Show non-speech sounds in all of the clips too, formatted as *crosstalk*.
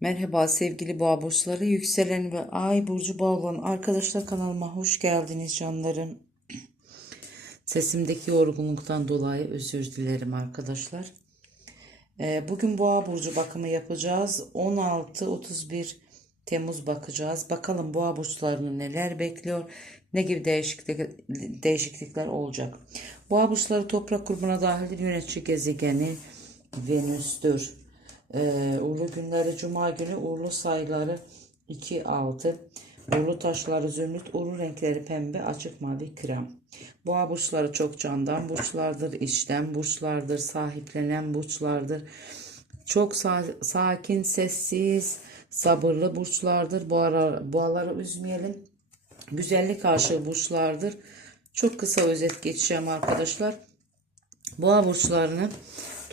Merhaba sevgili boğa burçları, yükselen ve ay burcu boğa olan arkadaşlar kanalıma hoş geldiniz canlarım. *clears throat* Sesimdeki yorgunluktan dolayı özür dilerim arkadaşlar. Ee, Bugün boğa burcu bakımı yapacağız. 16-31 Temmuz bakacağız. Bakalım boğa burçlarını neler bekliyor, ne gibi değişiklik, değişiklikler olacak. Boğa burçları toprak grubuna dahil yönetici gezegeni Venüs'tür. Ee, uğurlu günleri Cuma günü, uğurlu sayıları 2-6. Uğurlu taşları zümrüt, uğurlu renkleri pembe, açık mavi, krem. Boğa burçları çok candan burçlardır, içten burçlardır, sahiplenen burçlardır. Çok sa- sakin, sessiz, sabırlı burçlardır. Boğalar, boğaları üzmeyelim. Güzellik aşığı burçlardır. Çok kısa özet geçeceğim arkadaşlar. Boğa burçlarını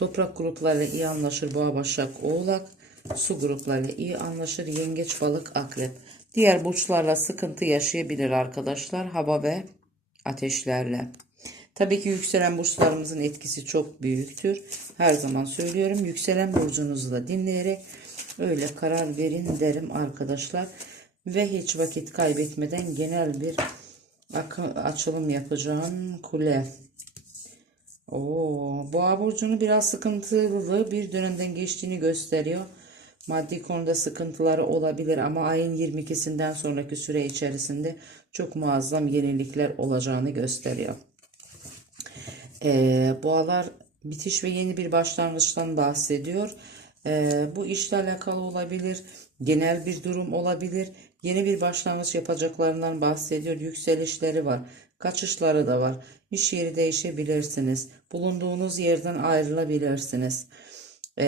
toprak gruplarıyla iyi anlaşır. Boğa, Başak, Oğlak. Su gruplarıyla iyi anlaşır. Yengeç, Balık, Akrep. Diğer burçlarla sıkıntı yaşayabilir arkadaşlar. Hava ve ateşlerle. Tabii ki yükselen burçlarımızın etkisi çok büyüktür. Her zaman söylüyorum. Yükselen burcunuzu da dinleyerek öyle karar verin derim arkadaşlar. Ve hiç vakit kaybetmeden genel bir açılım yapacağım. Kule. Oo, Boğa burcunu biraz sıkıntılı bir dönemden geçtiğini gösteriyor. Maddi konuda sıkıntıları olabilir ama ayın 22'sinden sonraki süre içerisinde çok muazzam yenilikler olacağını gösteriyor. Ee, boğalar bitiş ve yeni bir başlangıçtan bahsediyor. Ee, bu işle alakalı olabilir, genel bir durum olabilir. Yeni bir başlangıç yapacaklarından bahsediyor. Yükselişleri var, kaçışları da var. İş yeri değişebilirsiniz. Bulunduğunuz yerden ayrılabilirsiniz. Ee,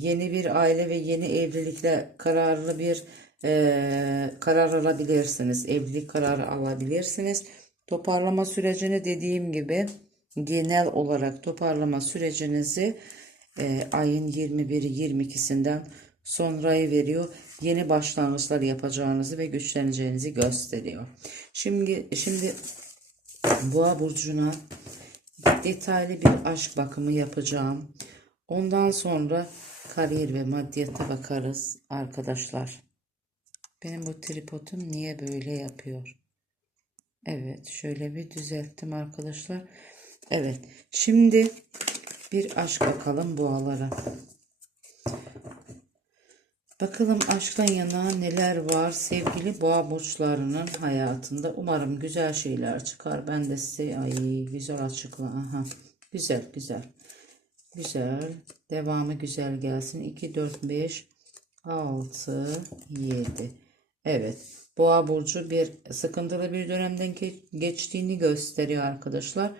yeni bir aile ve yeni evlilikle kararlı bir e, karar alabilirsiniz. Evlilik kararı alabilirsiniz. Toparlama sürecini dediğim gibi genel olarak toparlama sürecinizi e, ayın 21-22'sinden sonrayı veriyor. Yeni başlangıçlar yapacağınızı ve güçleneceğinizi gösteriyor. Şimdi şimdi Boğa burcuna detaylı bir aşk bakımı yapacağım. Ondan sonra kariyer ve maddiyata bakarız arkadaşlar. Benim bu tripodum niye böyle yapıyor? Evet, şöyle bir düzelttim arkadaşlar. Evet, şimdi bir aşk bakalım boğalara. Bakalım aşktan yana neler var sevgili boğa burçlarının hayatında. Umarım güzel şeyler çıkar. Ben de size ay güzel açıkla. Aha. Güzel güzel. Güzel. Devamı güzel gelsin. 2 4 5 6 7. Evet. Boğa burcu bir sıkıntılı bir dönemden geçtiğini gösteriyor arkadaşlar.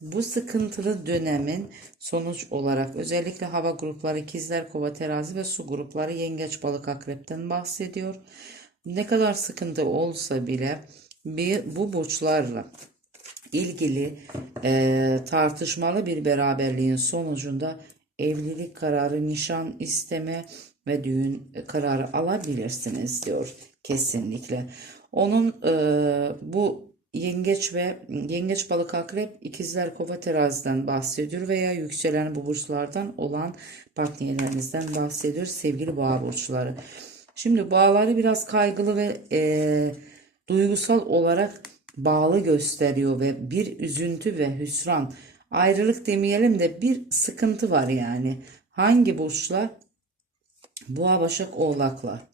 Bu sıkıntılı dönemin sonuç olarak özellikle hava grupları ikizler, kova, terazi ve su grupları yengeç, balık, akrepten bahsediyor. Ne kadar sıkıntı olsa bile bir, bu burçlarla ilgili e, tartışmalı bir beraberliğin sonucunda evlilik kararı, nişan isteme ve düğün kararı alabilirsiniz diyor kesinlikle. Onun e, bu yengeç ve yengeç balık akrep ikizler kova teraziden bahsediyor veya yükselen bu burçlardan olan partnerlerinizden bahsediyor sevgili boğa burçları. Şimdi boğaları biraz kaygılı ve e, duygusal olarak bağlı gösteriyor ve bir üzüntü ve hüsran ayrılık demeyelim de bir sıkıntı var yani. Hangi burçla? Boğa Başak Oğlak'la.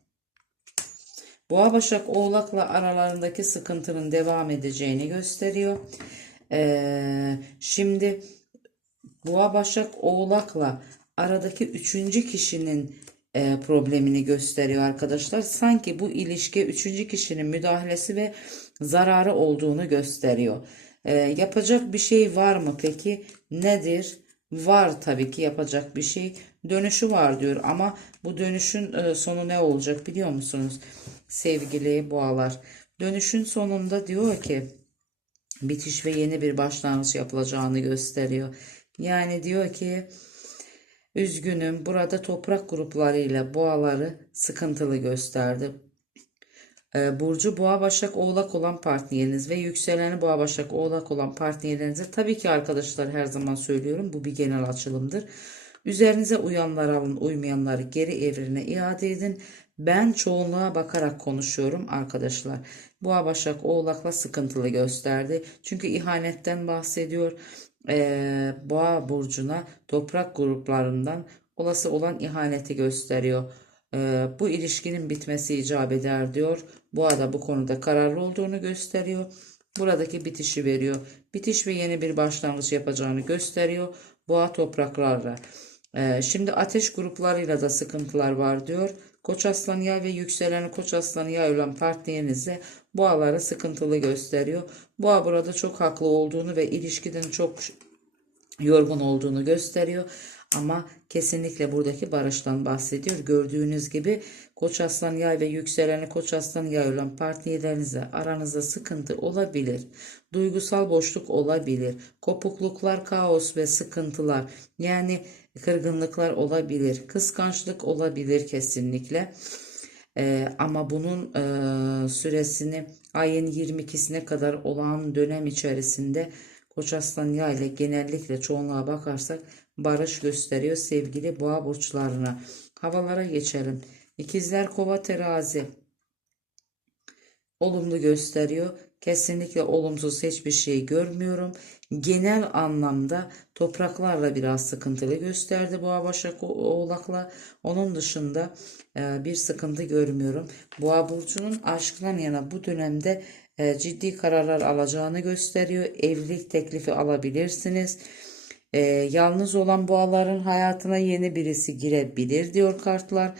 Boğa Başak Oğlak'la aralarındaki sıkıntının devam edeceğini gösteriyor. Ee, şimdi Boğa Başak Oğlak'la aradaki üçüncü kişinin e, problemini gösteriyor arkadaşlar. Sanki bu ilişki üçüncü kişinin müdahalesi ve zararı olduğunu gösteriyor. E, yapacak bir şey var mı peki? Nedir? Var tabii ki yapacak bir şey. Dönüşü var diyor ama bu dönüşün e, sonu ne olacak biliyor musunuz? Sevgili boğalar. Dönüşün sonunda diyor ki bitiş ve yeni bir başlangıç yapılacağını gösteriyor. Yani diyor ki üzgünüm burada toprak gruplarıyla boğaları sıkıntılı gösterdi. Ee, Burcu Boğa Başak Oğlak olan partneriniz ve yükseleni Boğa Başak Oğlak olan partnerlerinize tabii ki arkadaşlar her zaman söylüyorum bu bir genel açılımdır. Üzerinize uyanları alın, uymayanları geri evrine iade edin. Ben çoğunluğa bakarak konuşuyorum arkadaşlar. Boğa Başak Oğlak'la sıkıntılı gösterdi. Çünkü ihanetten bahsediyor. Ee, Boğa burcuna toprak gruplarından olası olan ihaneti gösteriyor. Ee, bu ilişkinin bitmesi icap eder diyor. Boğa da bu konuda kararlı olduğunu gösteriyor. Buradaki bitişi veriyor. Bitiş ve yeni bir başlangıç yapacağını gösteriyor. Boğa topraklarla. Ee, şimdi ateş gruplarıyla da sıkıntılar var diyor. Koç aslan yay ve yükseleni koç aslan yay olan partnerinizle boğaları sıkıntılı gösteriyor. Boğa burada çok haklı olduğunu ve ilişkiden çok yorgun olduğunu gösteriyor. Ama kesinlikle buradaki barıştan bahsediyor. Gördüğünüz gibi Koç Aslan Yay ve yükseleni Koç Aslan Yay olan partnerlerinizle aranızda sıkıntı olabilir. Duygusal boşluk olabilir. Kopukluklar, kaos ve sıkıntılar yani kırgınlıklar olabilir. Kıskançlık olabilir kesinlikle. Ee, ama bunun e, süresini ayın 22'sine kadar olan dönem içerisinde Koç Aslan Yay ile genellikle çoğunluğa bakarsak barış gösteriyor sevgili boğa burçlarına. Havalara geçelim. İkizler Kova Terazi olumlu gösteriyor. Kesinlikle olumsuz hiçbir şey görmüyorum. Genel anlamda topraklarla biraz sıkıntılı gösterdi Boğa Başak Oğlak'la. Onun dışında e, bir sıkıntı görmüyorum. Boğa Burcu'nun aşktan yana bu dönemde e, ciddi kararlar alacağını gösteriyor. Evlilik teklifi alabilirsiniz. E, yalnız olan boğaların hayatına yeni birisi girebilir diyor kartlar.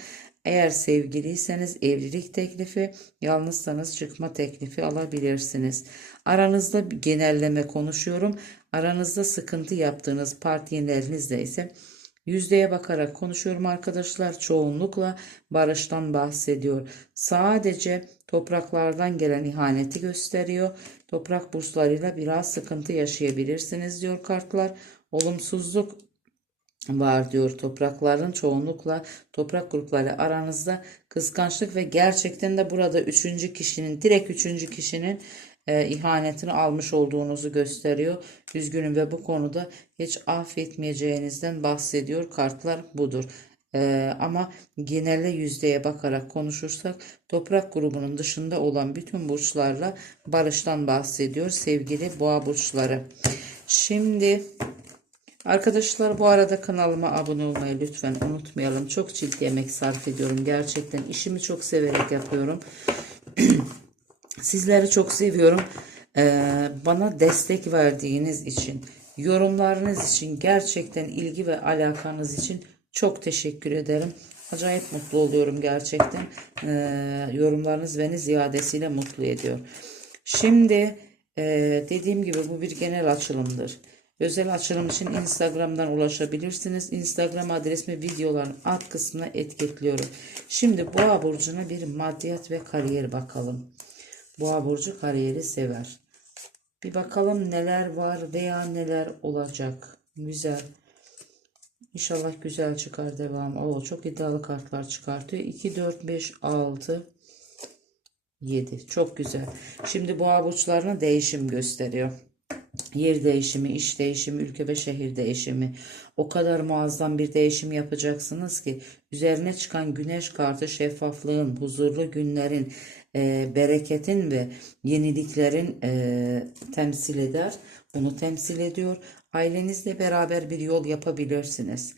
Eğer sevgiliyseniz evlilik teklifi, yalnızsanız çıkma teklifi alabilirsiniz. Aranızda genelleme konuşuyorum. Aranızda sıkıntı yaptığınız partnerlerinizle ise yüzdeye bakarak konuşuyorum arkadaşlar. Çoğunlukla barıştan bahsediyor. Sadece topraklardan gelen ihaneti gösteriyor. Toprak burçlarıyla biraz sıkıntı yaşayabilirsiniz diyor kartlar. Olumsuzluk var diyor toprakların çoğunlukla toprak grupları aranızda kıskançlık ve gerçekten de burada üçüncü kişinin direkt üçüncü kişinin e, ihanetini almış olduğunuzu gösteriyor. Üzgünüm ve bu konuda hiç affetmeyeceğinizden bahsediyor. Kartlar budur. E, ama genelde yüzdeye bakarak konuşursak toprak grubunun dışında olan bütün burçlarla barıştan bahsediyor sevgili boğa burçları. Şimdi Arkadaşlar bu arada kanalıma abone olmayı lütfen unutmayalım. Çok ciddi emek sarf ediyorum. Gerçekten işimi çok severek yapıyorum. *clears throat* Sizleri çok seviyorum. Ee, bana destek verdiğiniz için, yorumlarınız için, gerçekten ilgi ve alakanız için çok teşekkür ederim. Acayip mutlu oluyorum gerçekten. Ee, yorumlarınız beni ziyadesiyle mutlu ediyor. Şimdi e, dediğim gibi bu bir genel açılımdır. Özel açılım için Instagram'dan ulaşabilirsiniz. Instagram adresimi videoların alt kısmına etiketliyorum. Şimdi Boğa burcuna bir maddiyat ve kariyer bakalım. Boğa burcu kariyeri sever. Bir bakalım neler var veya neler olacak. Güzel. İnşallah güzel çıkar devam. Oo, çok iddialı kartlar çıkartıyor. 2, 4, 5, 6, 7. Çok güzel. Şimdi boğa burçlarına değişim gösteriyor. Yer değişimi, iş değişimi, ülke ve şehir değişimi. O kadar muazzam bir değişim yapacaksınız ki üzerine çıkan güneş kartı şeffaflığın, huzurlu günlerin, e, bereketin ve yeniliklerin e, temsil eder. Bunu temsil ediyor. Ailenizle beraber bir yol yapabilirsiniz.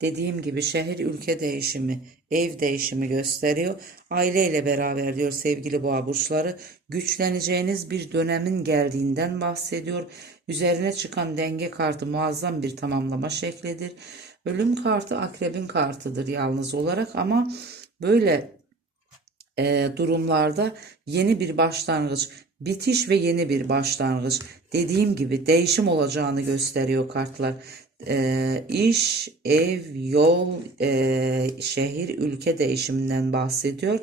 Dediğim gibi şehir ülke değişimi, ev değişimi gösteriyor. Aileyle beraber diyor sevgili boğa burçları güçleneceğiniz bir dönemin geldiğinden bahsediyor. Üzerine çıkan denge kartı muazzam bir tamamlama şeklidir. Ölüm kartı akrebin kartıdır yalnız olarak ama böyle e, durumlarda yeni bir başlangıç, bitiş ve yeni bir başlangıç dediğim gibi değişim olacağını gösteriyor kartlar e, iş, ev, yol, e, şehir, ülke değişiminden bahsediyor.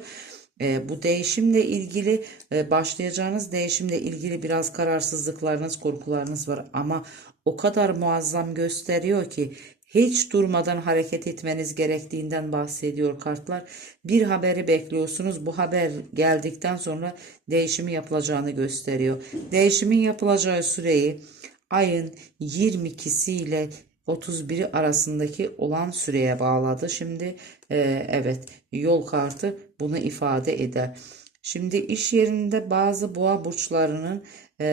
E, bu değişimle ilgili e, başlayacağınız değişimle ilgili biraz kararsızlıklarınız, korkularınız var ama o kadar muazzam gösteriyor ki hiç durmadan hareket etmeniz gerektiğinden bahsediyor kartlar. Bir haberi bekliyorsunuz. Bu haber geldikten sonra değişimi yapılacağını gösteriyor. Değişimin yapılacağı süreyi ayın 22'si ile 31'i arasındaki olan süreye bağladı. Şimdi e, evet yol kartı bunu ifade eder. Şimdi iş yerinde bazı boğa burçlarının e,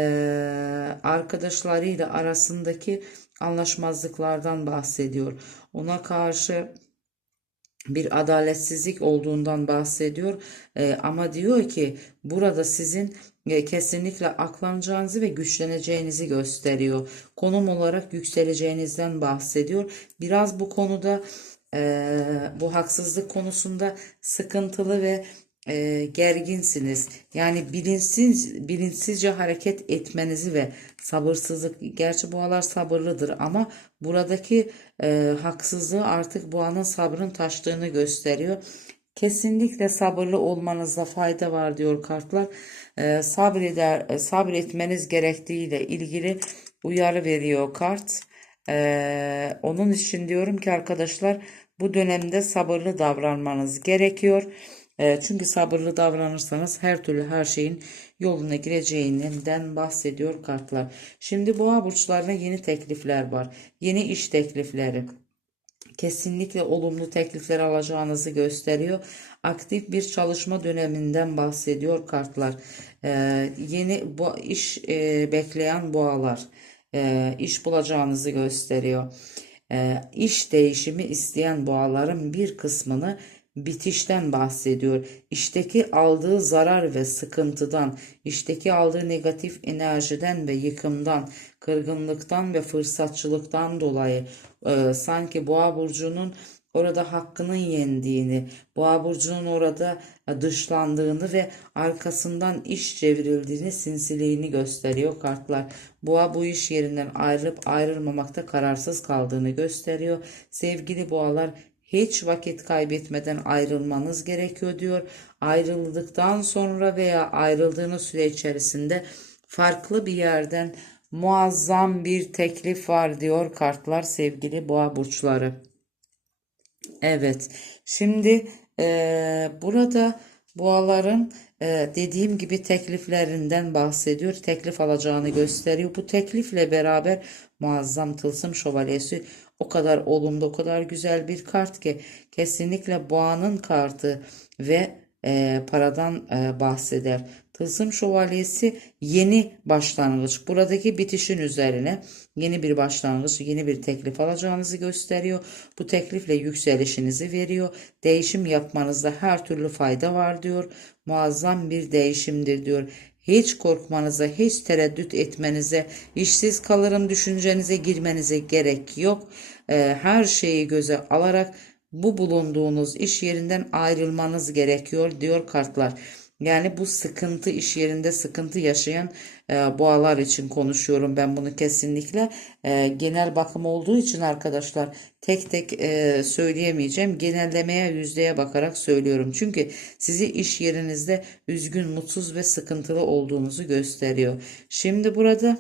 arkadaşlarıyla arasındaki anlaşmazlıklardan bahsediyor. Ona karşı bir adaletsizlik olduğundan bahsediyor. Ee, ama diyor ki burada sizin e, kesinlikle aklanacağınızı ve güçleneceğinizi gösteriyor. Konum olarak yükseleceğinizden bahsediyor. Biraz bu konuda e, bu haksızlık konusunda sıkıntılı ve e, gerginsiniz. Yani bilinçsiz, bilinçsizce hareket etmenizi ve sabırsızlık, gerçi boğalar sabırlıdır ama buradaki e, haksızlığı artık boğanın sabrın taştığını gösteriyor. Kesinlikle sabırlı olmanızda fayda var diyor kartlar. E, sabreder, e, sabretmeniz gerektiğiyle ilgili uyarı veriyor kart. E, onun için diyorum ki arkadaşlar bu dönemde sabırlı davranmanız gerekiyor. E, çünkü sabırlı davranırsanız her türlü her şeyin yoluna gireceğinden bahsediyor kartlar. Şimdi boğa burçlarına yeni teklifler var. Yeni iş teklifleri kesinlikle olumlu teklifler alacağınızı gösteriyor. Aktif bir çalışma döneminden bahsediyor kartlar. Ee, yeni bu iş e, bekleyen boğalar e, iş bulacağınızı gösteriyor. E, iş değişimi isteyen boğaların bir kısmını bitişten bahsediyor. İşteki aldığı zarar ve sıkıntıdan, işteki aldığı negatif enerjiden ve yıkımdan, kırgınlıktan ve fırsatçılıktan dolayı e, sanki Boğa burcunun orada hakkının yendiğini, Boğa burcunun orada dışlandığını ve arkasından iş çevrildiğini, sinsiliğini gösteriyor kartlar. Boğa bu iş yerinden ayrılıp ayrılmamakta kararsız kaldığını gösteriyor. Sevgili boğalar hiç vakit kaybetmeden ayrılmanız gerekiyor diyor. Ayrıldıktan sonra veya ayrıldığınız süre içerisinde farklı bir yerden muazzam bir teklif var diyor kartlar sevgili boğa burçları. Evet şimdi e, burada boğaların e, dediğim gibi tekliflerinden bahsediyor. Teklif alacağını gösteriyor. Bu teklifle beraber muazzam tılsım şövalyesi o kadar olumlu, o kadar güzel bir kart ki kesinlikle boğanın kartı ve e, paradan e, bahseder. Tılsım şövalyesi yeni başlangıç. Buradaki bitişin üzerine yeni bir başlangıç, yeni bir teklif alacağınızı gösteriyor. Bu teklifle yükselişinizi veriyor. Değişim yapmanızda her türlü fayda var diyor. Muazzam bir değişimdir diyor. Hiç korkmanıza, hiç tereddüt etmenize, işsiz kalırım düşüncenize girmenize gerek yok. Ee, her şeyi göze alarak bu bulunduğunuz iş yerinden ayrılmanız gerekiyor diyor kartlar. Yani bu sıkıntı iş yerinde sıkıntı yaşayan e, boğalar için konuşuyorum ben bunu kesinlikle. E, genel bakım olduğu için arkadaşlar tek tek e, söyleyemeyeceğim. Genellemeye yüzdeye bakarak söylüyorum. Çünkü sizi iş yerinizde üzgün, mutsuz ve sıkıntılı olduğunuzu gösteriyor. Şimdi burada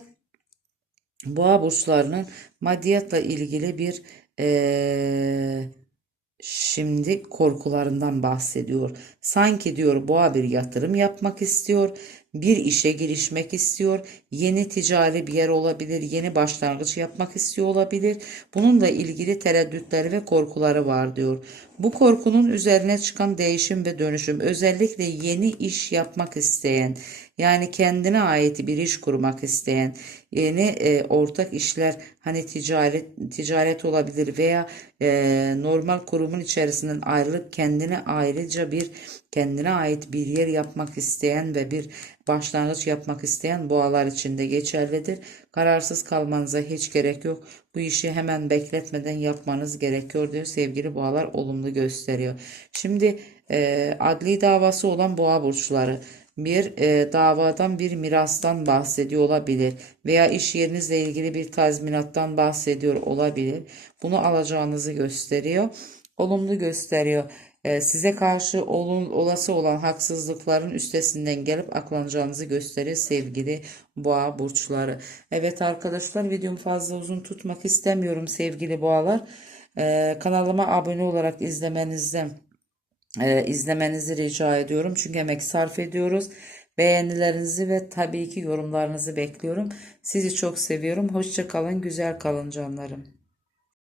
boğa burçlarının maddiyatla ilgili bir e, Şimdi korkularından bahsediyor. Sanki diyor boğa bir yatırım yapmak istiyor, bir işe girişmek istiyor, yeni ticari bir yer olabilir, yeni başlangıç yapmak istiyor olabilir. Bununla ilgili tereddütleri ve korkuları var diyor. Bu korkunun üzerine çıkan değişim ve dönüşüm özellikle yeni iş yapmak isteyen, yani kendine ait bir iş kurmak isteyen, yeni e, ortak işler hani ticaret ticaret olabilir veya e, normal kurumun içerisinden ayrılıp kendine ayrıca bir kendine ait bir yer yapmak isteyen ve bir başlangıç yapmak isteyen boğalar için de geçerlidir. Kararsız kalmanıza hiç gerek yok. Bu işi hemen bekletmeden yapmanız gerekiyor diyor sevgili boğalar olumlu gösteriyor. Şimdi e, adli davası olan boğa burçları bir e, davadan bir mirastan bahsediyor olabilir veya iş yerinizle ilgili bir tazminattan bahsediyor olabilir. Bunu alacağınızı gösteriyor. Olumlu gösteriyor. E, size karşı olası olan haksızlıkların üstesinden gelip aklanacağınızı gösterir sevgili boğa burçları. Evet arkadaşlar videomu fazla uzun tutmak istemiyorum sevgili boğalar. E, kanalıma abone olarak izlemenizden e, izlemenizi rica ediyorum. Çünkü emek sarf ediyoruz. Beğenilerinizi ve tabii ki yorumlarınızı bekliyorum. Sizi çok seviyorum. Hoşça kalın, güzel kalın canlarım.